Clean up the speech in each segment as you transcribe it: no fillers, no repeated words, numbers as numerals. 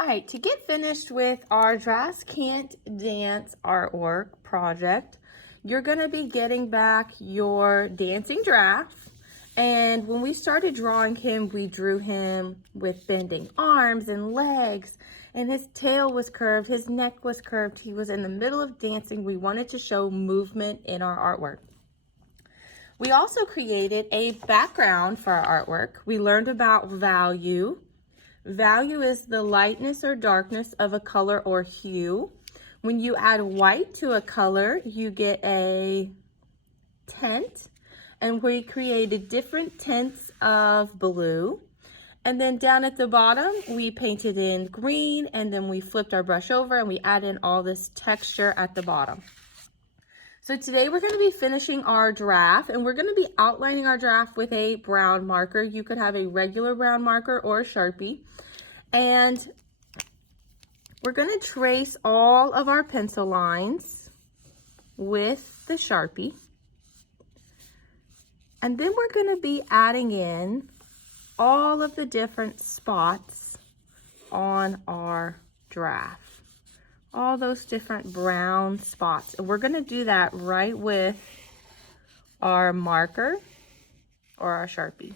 All right, to get finished with our Giraffes Can't Dance artwork project, you're gonna be getting back your dancing giraffe. And when we started drawing him, we drew him with bending arms and legs, and his tail was curved, his neck was curved. He was in the middle of dancing. We wanted to show movement in our artwork. We also created a background for our artwork. We learned about value. Value is the lightness or darkness of a color or hue. When you add white to a color, you get a tint. And we created different tints of blue. And then down at the bottom, we painted in green, and then we flipped our brush over and we added in all this texture at the bottom. So today we're going to be finishing our giraffe, and we're going to be outlining our giraffe with a brown marker. You could have a regular brown marker or a Sharpie. And we're going to trace all of our pencil lines with the Sharpie. And then we're going to be adding in all of the different spots on our giraffe. All those different brown spots. And we're going to do that right with our marker or our Sharpie.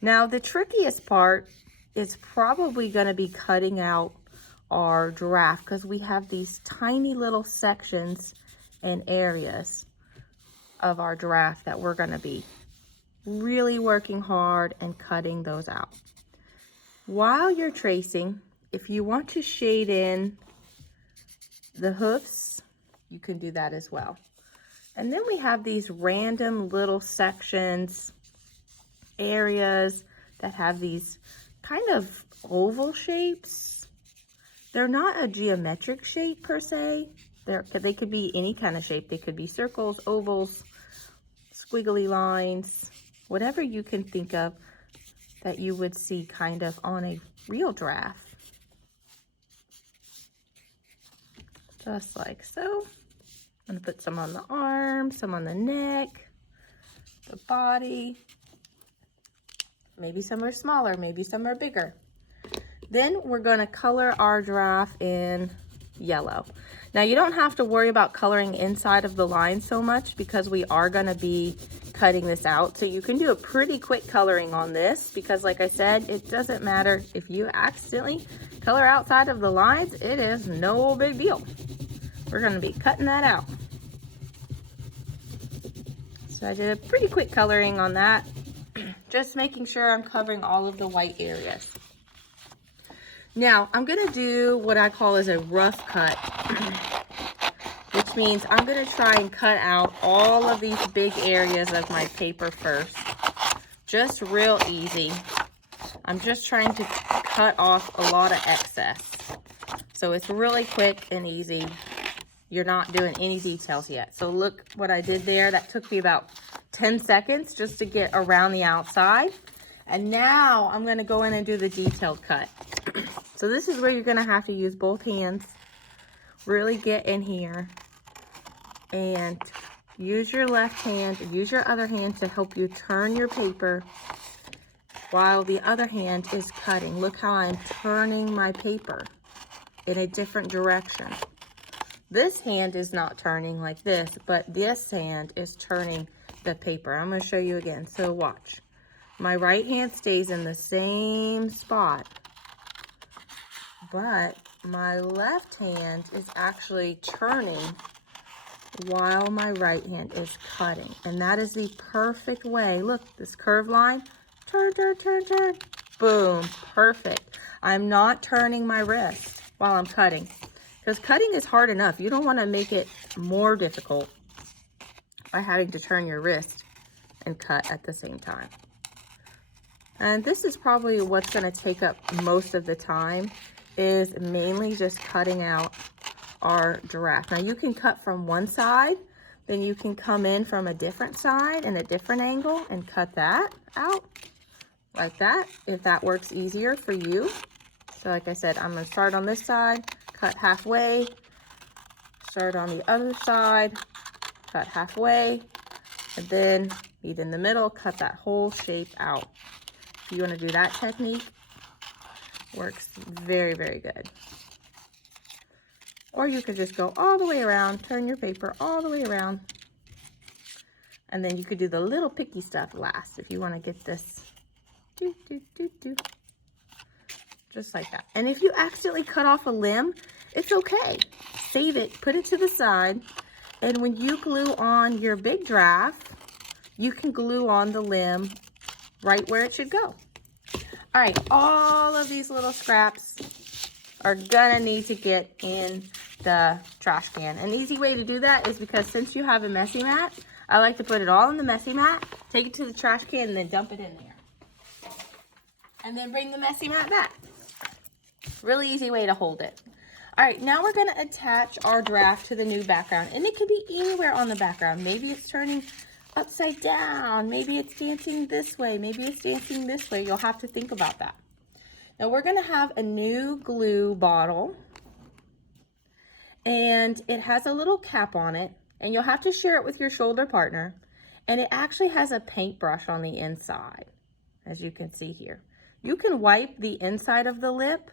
Now, the trickiest part is probably going to be cutting out our giraffe, because we have these tiny little sections and areas of our giraffe that we're going to be really working hard and cutting those out. While you're tracing, if you want to shade in the hoofs, you can do that as well. And then we have these random little sections, areas that have these kind of oval shapes. They're not a geometric shape per se. They could be any kind of shape. They could be circles, ovals, squiggly lines, whatever you can think of that you would see kind of on a real giraffe. Just like so. I'm going to put some on the arms, some on the neck, the body. Maybe some are smaller, maybe some are bigger. Then we're going to color our giraffe in yellow. Now, you don't have to worry about coloring inside of the line so much, because we are going to be cutting this out. So you can do a pretty quick coloring on this, because like I said, it doesn't matter if you accidentally color outside of the lines. It is no big deal. We're going to be cutting that out. So I did a pretty quick coloring on that, just making sure I'm covering all of the white areas. Now I'm going to do what I call as a rough cut, which means I'm going to try and cut out all of these big areas of my paper first. Just real easy. I'm just trying to cut off a lot of excess. So it's really quick and easy. You're not doing any details yet. So look what I did there. That took me about 10 seconds just to get around the outside. And now I'm going to go in and do the detailed cut. So this is where you're going to have to use both hands. Really get in here and use your left hand, use your other hand to help you turn your paper while the other hand is cutting. Look how I'm turning my paper in a different direction. This hand is not turning like this, but this hand is turning the paper. I'm going to show you again. So watch. My right hand stays in the same spot, but my left hand is actually turning while my right hand is cutting. And that is the perfect way. Look, this curved line. Turn, turn, turn, turn. Boom. Perfect. I'm not turning my wrist while I'm cutting, because cutting is hard enough. You don't want to make it more difficult by having to turn your wrist and cut at the same time. And this is probably what's going to take up most of the time, is mainly just cutting out our giraffe. Now you can cut from one side, then you can come in from a different side and a different angle and cut that out like that, if that works easier for you. So like I said, I'm going to start on this side, cut halfway, start on the other side, cut halfway, and then meet in the middle, cut that whole shape out. If you want to do that technique, Works very, very good. Or you could just go all the way around, turn your paper all the way around. And then you could do the little picky stuff last if you want to get this. Just like that. And if you accidentally cut off a limb, it's okay. Save it, put it to the side. And when you glue on your big giraffe, you can glue on the limb right where it should go. All right, all of these little scraps are gonna need to get in the trash can. An easy way to do that is because since you have a messy mat, I like to put it all in the messy mat, take it to the trash can, and then dump it in there. And then bring the messy mat back. Really easy way to hold it. All right, now we're gonna attach our giraffe to the new background. And it can be anywhere on the background. Maybe it's turning upside down. Maybe it's dancing this way. Maybe it's dancing this way. You'll have to think about that. Now we're gonna have a new glue bottle. And it has a little cap on it. And you'll have to share it with your shoulder partner. And it actually has a paintbrush on the inside, as you can see here. You can wipe the inside of the lip,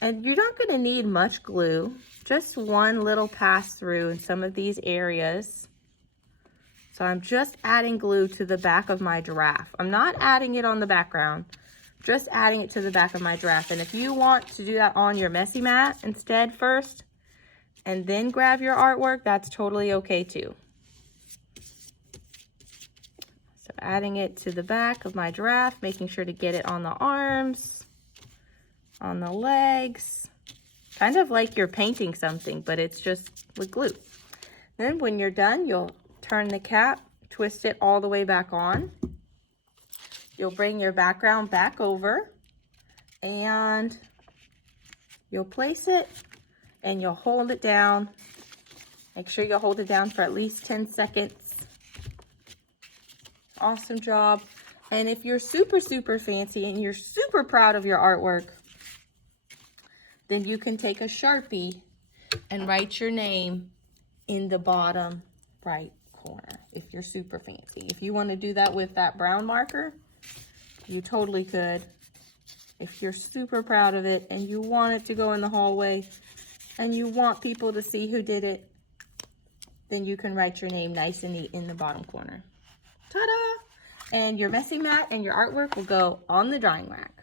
and you're not gonna need much glue, just one little pass through in some of these areas. So I'm just adding glue to the back of my giraffe. I'm not adding it on the background, just adding it to the back of my giraffe. And if you want to do that on your messy mat instead first, and then grab your artwork, that's totally okay too. So adding it to the back of my giraffe, making sure to get it on the arms, on the legs, kind of like you're painting something, but it's just with glue. Then when you're done, you'll turn the cap, twist it all the way back on. You'll bring your background back over, and you'll place it, and you'll hold it down. Make sure you hold it down for at least 10 seconds. Awesome job. And if you're super, super fancy and you're super proud of your artwork, then you can take a Sharpie and write your name in the bottom right corner if you're super fancy. If you want to do that with that brown marker, you totally could. If you're super proud of it and you want it to go in the hallway, and you want people to see who did it, then you can write your name nice and neat in the bottom corner. Ta-da! And your messy mat and your artwork will go on the drying rack.